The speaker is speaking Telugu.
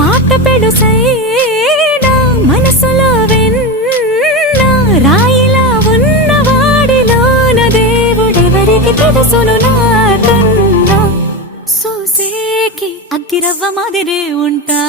మాట పెడుసైనా మనసులో వెన్న రాయిలా ఉన్నవాడిలోన దేవుడెవరికి తెలుసును నాకన్నా. సూసేకి అగ్గిరవ్వ మాదిరే ఉంటా